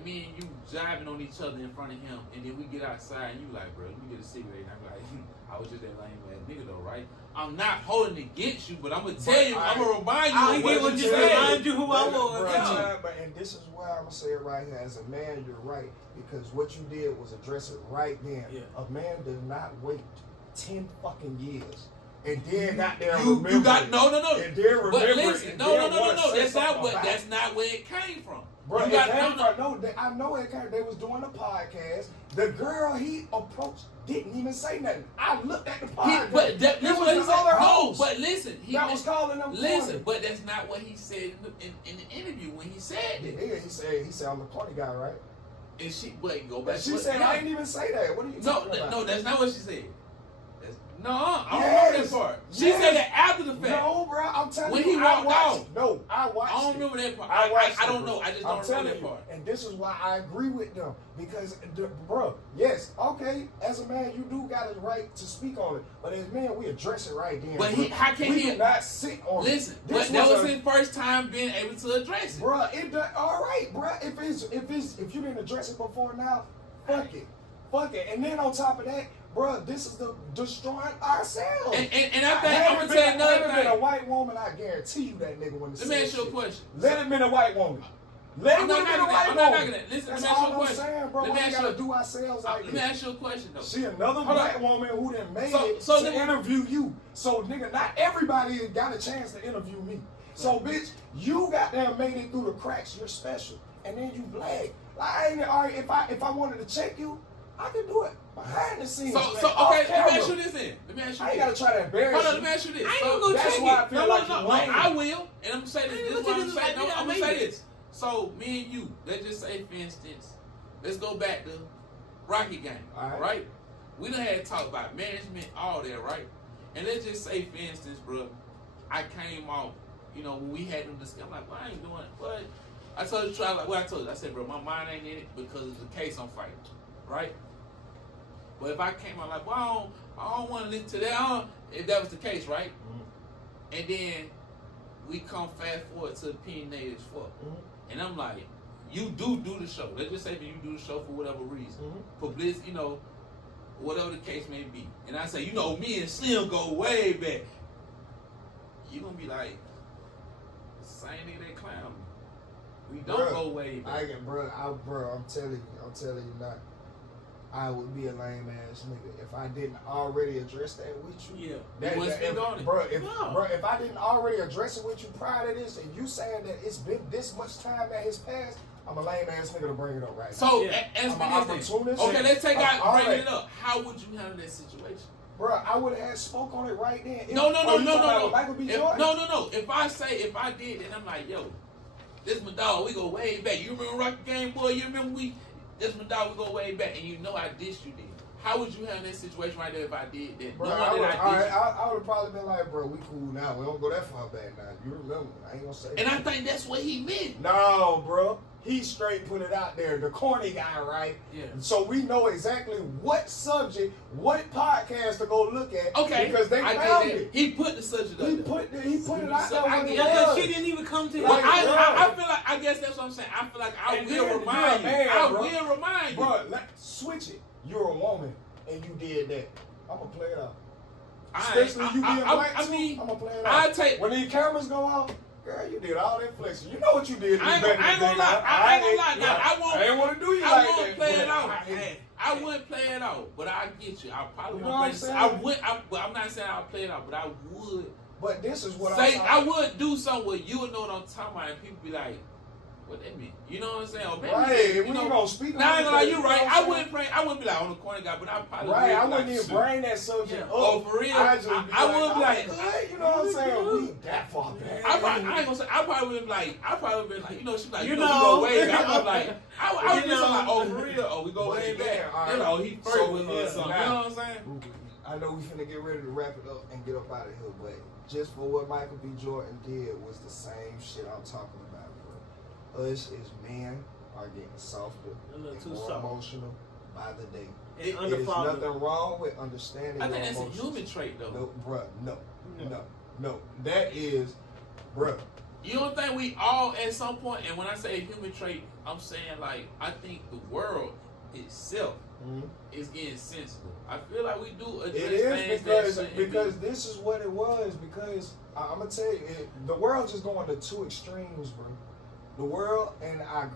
me and you jiving on each other in front of him, and then we get outside and you like, bro, let me get a cigarette. And I'm like, I was just that lame ass nigga though, right? I'm not holding it against you, but I'm gonna tell you, I'm gonna remind you of what you said. Remind you who I was. And this is why I'm gonna say it right here. As a man, you're right, because what you did was address it right then. Yeah. A man does not wait 10 fucking years. And then got there remember. You got no. And then remember. But listen, no. That's not where it came from. Bro, I know it came. They was doing a podcast. The girl he approached didn't even say nothing. I looked at the podcast. It was the other host. But listen, that was calling them. Listen, but that's not what he said in the interview when he said it. Yeah, he said I'm the corny guy, right? And she, wait, go back. She said I didn't even say that. What are you talking about? No, that's not what she said. No, I don't remember that part. She said that after the fact. No, bro, I'm telling you. When he walked out. No, I watched it. I don't remember that part. I don't know. I just don't remember that part. And this is why I agree with them. Because, bro, yes, okay, as a man, you do got a right to speak on it. But as men, we address it right then. But how can he do not sit on listen, it? Listen, that was his first time being able to address it. Bro, all right, bro. If you didn't address it before now, fuck it. And then on top of that, bro, this is the destroying ourselves. And I think I'm gonna tell you another thing. Let it been a white woman, I guarantee you that nigga when let me ask you a question. Let it been a white woman. I'm not knocking that. Listen, that's let me ask you a all I'm question. saying, bro. We gotta do ourselves like Let me ask you a question though. See another black woman who done made it to interview you. So nigga, not everybody got a chance to interview me. So bitch, you goddamn made it through the cracks. You're special, and then you black. Like if I wanted to check you, I can do it behind the scenes. So okay, let me ask you this then. I ain't gotta try to embarrass you. Hold on, let me ask you this. I ain't gonna that's why I feel like no, I will. And I'm gonna say this. This is what I'm gonna say. No, I'm gonna say this. So me and you, let's just say for instance, let's go back to Rocket Gang. All right? We done had to talk about management, all that, right? And let's just say for instance, bro, I came off, when we had them discuss, I'm like, well, I ain't doing it. But I told you, I told you, I said, bro, my mind ain't in it because it's the case I'm fighting, right? But if I came out like, well, I don't want to listen to that, if that was the case, right? Mm-hmm. And then we come fast forward to Opinionated as fuck. Mm-hmm. And I'm like, you do the show. Let's just say that you do the show for whatever reason. Mm-hmm. Publicity, whatever the case may be. And I say, me and Slim go way back. You gonna be like, same nigga that clown me. We don't go way back. I'm telling you not. I would be a lame ass nigga if I didn't already address that with you. Yeah, if I didn't already address it with you prior to this, and you saying that it's been this much time that has passed, I'm a lame ass nigga to bring it up right now. So, I'm an opportunist. Okay, let's take out bringing it up. How would you handle that situation? Bro, I would have had spoke on it right then. No. Michael B. Jordan? No. If I did, then I'm like, yo, this my dog. We go way back. You remember Rocky Game Boy? You remember this my dog. We go way back, and you know I dissed you then. How would you handle that situation right there if I did that? Bro, I would have probably been like, bro, we cool now. We don't go that far back now. You remember? I ain't gonna say. And I think that's what he meant. No, bro. He straight put it out there. The corny guy, right? Yeah. So we know exactly what subject, what podcast to go look at. Okay. Because they found it. He put the subject up. He put it out So there. I when get it that was. She didn't even come to Well, him. I feel like, I guess that's what I'm saying. I feel like I And will then remind you're a you. man, I bro. will remind you. Bro, switch it. You're a woman and you did that. I'm gonna play it out. Especially you being black too, I'm gonna play it out. When these cameras go off, girl, you did all that flexing. You know what you did. I ain't gonna lie. I ain't want to do you like that. I won't play it out. I wouldn't play it out, but I get you. I probably won't play it. I would. I'm not saying I'll play it out, but I would. But this is what say. I would do something where you would know what I'm talking about, and people be like, "What that mean?" You know what I'm saying? Or maybe, right. You know, gonna speak. Nah, I ain't gonna lie. You right. I wouldn't be like on the corner guy, but I probably right. Would I be wouldn't like, even bring that subject up. Oh, for real? I would be like, good. You know what I'm saying? We that far back. I ain't gonna say. I probably would be like, you know, she like, you know, know, we go way back. I'm like, I would be like, oh, for real? Oh, we go But way again, back. all right. You know, he first with me or something. Now, you know what I'm saying? I know we finna get ready to wrap it up and get up out of here, but just for what Michael B. Jordan did was the same shit I'm talking about, bro. Us as men are getting softer and more emotional by the day. There's nothing wrong with understanding your emotions. I think that's a human trait, though. No, bruh, no. That is, bruh. You don't think we all at some point, and when I say a human trait, I'm saying like, I think the world itself is getting sensitive. I feel like we do address things because this is what it was. Because I'm gonna tell you, the world's just going to two extremes, bro. The world and our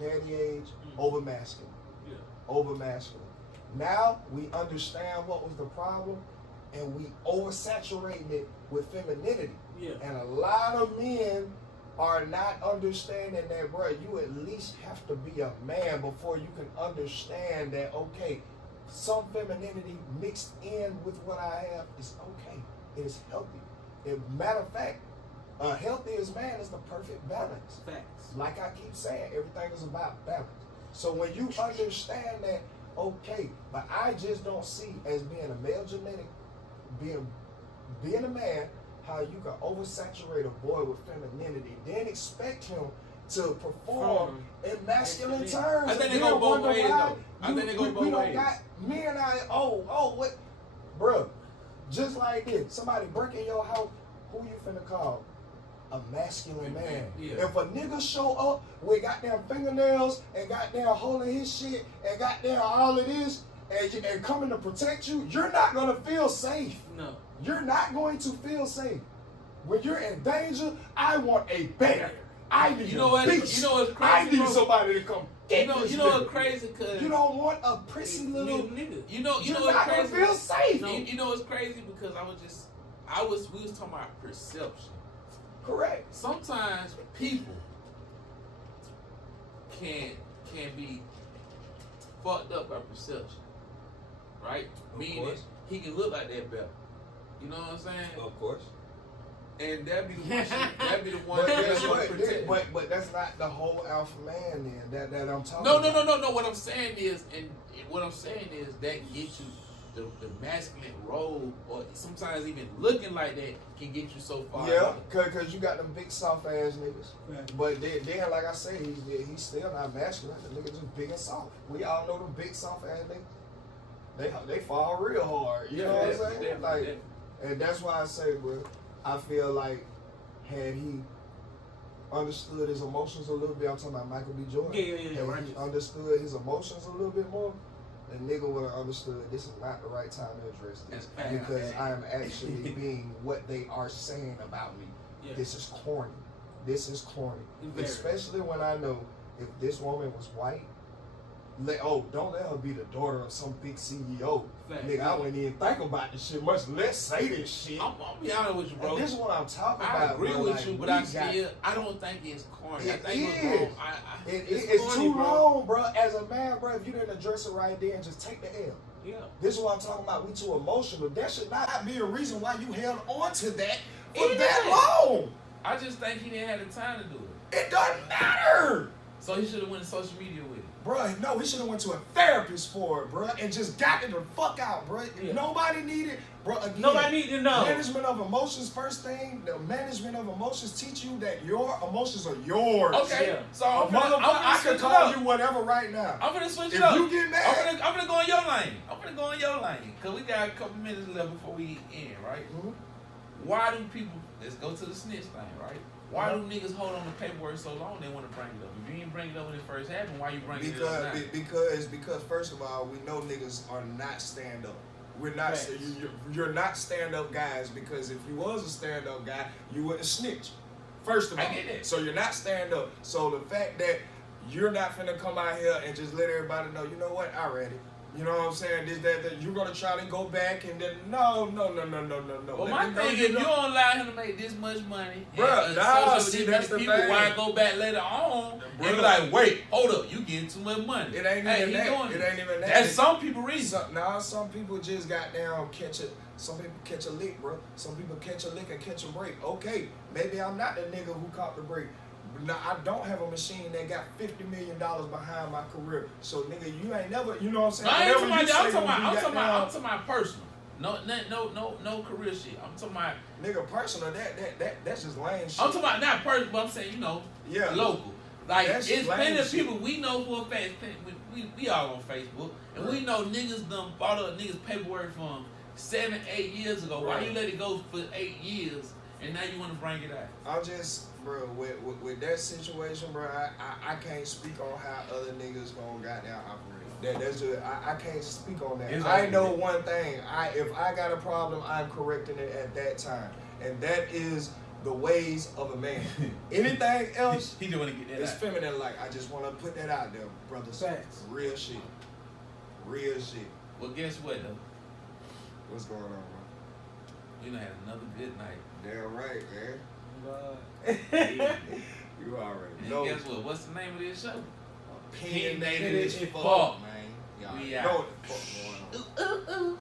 daddy age, over masculine. Yeah. Over masculine. Now we understand what was the problem, and we oversaturated it with femininity. Yeah. And a lot of men are not understanding that, bro, you at least have to be a man before you can understand that, okay, some femininity mixed in with what I have is okay. It is healthy. Matter of fact, a healthiest man is the perfect balance. Facts. Like I keep saying, everything is about balance. So when you understand that, okay, but I just don't see as being a male genetic, being a man, how you can oversaturate a boy with femininity, then expect him to perform in masculine terms. I think they go both ways, though. I think they go both ways. We don't got men out, what? Bruh, just like this, somebody break in your house, who you finna call? A masculine man. Yeah. If a nigga show up with goddamn fingernails and goddamn holding his shit and goddamn all of this and coming to protect you, you're not gonna feel safe. No. You're not going to feel safe. When you're in danger, I want a bear. I need a beast. You know what's crazy? I need somebody to come get this You know what's nigga. crazy? Cause you don't want a prissy little nigga. You know you're what's not crazy? gonna feel safe. You know what's crazy? Because we was talking about perception. Correct. Sometimes people can be fucked up by perception, right? Meaning he can look like that better. You know what I'm saying? Of course. And that'd be the one. But that's not the whole alpha man then. That I'm talking. No. about. What I'm saying is, that gets you the masculine role, or sometimes even looking like that can get you so far. Yeah, cause you got them big soft ass niggas. Right. But then, like I said, he's still not masculine. The niggas just big and soft. We all know them big soft ass niggas. They fall real hard. You know what I'm saying? Like, and that's why I say, bro, I feel like had he understood his emotions a little bit, I'm talking about Michael B. Jordan. Yeah, Had he understood his emotions a little bit more, the nigga would have understood this is not the right time to address this because I am actually being what they are saying about me. Yeah. This is corny. Especially when I know if this woman was white, don't let her be the daughter of some big CEO. Nigga, I wouldn't even think about this shit, much less say this shit. I'm be honest with you, bro. And this is what I'm talking about. I agree bro. with like, you, but I don't think it's corny. I think it's wrong. It's too long, bro. As a man, bro, if you didn't address it right there and just take the L. Yeah. This is what I'm talking about. We too emotional. That should not be a reason why you held on to that for that long. I just think he didn't have the time to do it. It doesn't matter. So he should have went to social media with it. Bruh, no, he should have went to a therapist for it, bruh, and just got it the fuck out, bruh. Yeah. Nobody needed, bruh, again. Nobody need to know. Management of emotions, first thing, the management of emotions teach you that your emotions are yours. Okay, Yeah. so I can call you whatever right now. I'm gonna switch it If up. you get mad, I'm gonna go in your lane. I'm gonna go in your lane. Cause we got a couple minutes left before we end, right? Mhm. Why do people, let's go to the snitch thing, right? Why do niggas hold on to paperwork so long they want to bring it up? If you didn't bring it up when it first happened, why you bringing it up now? Because first of all, we know niggas are not stand up. We're not. Right. You're not stand up guys, because if you was a stand up guy, you wouldn't snitch. First of all, I get it. So you're not stand up. So the fact that you're not finna come out here and just let everybody know, you know what, I read it. You know what I'm saying? This, that you're gonna try to go back and then no. Well, my thing is, if you don't allow him to make this much money, Bruh, nah, see, that's the people, thing. why go back later on and Bruh. be like, wait, hold up, you getting too much money? It ain't Hey, even he that. doing It ain't even that. That's some people reason. Some people just got down catch it. Some people catch a lick, bro. Some people catch a lick and catch a break. Okay, maybe I'm not the nigga who caught the break. Now, I don't have a machine that got $50 million behind my career. So, nigga, you ain't never, you know what I'm saying? I ain't Whatever you say I'm when you talking got down- about personal. No career shit. I'm talking about. Nigga, personal, that's just lame shit. I'm talking about not personal, but I'm saying, Yeah. local. Like, That's it's lame plenty of shit. people we know for a fact. We all on Facebook, and we know niggas done bought up niggas paperwork from 7-8 years ago. Why Right. you let it go for 8 years, and now you want to bring it out? I'm just, bro, with that situation, bro, I can't speak on how other niggas gonna goddamn operate. That's just, I can't speak on that. It's I over know with. one thing. If I got a problem, I'm correcting it at that time, and that is the ways of a man. Anything else He just want to get that is out. feminine. Like, I just want to put that out there, brothers. Facts. Real shit. Real shit. Well, guess what though? What's going on, bro? We done had another good night. Damn right, man. Right. You already And know. guess what? What's the name of this show? Opinionated Opinionated as as fuck, fuck. man. Y'all We know out. what the fuck going on. Ooh, ooh, ooh.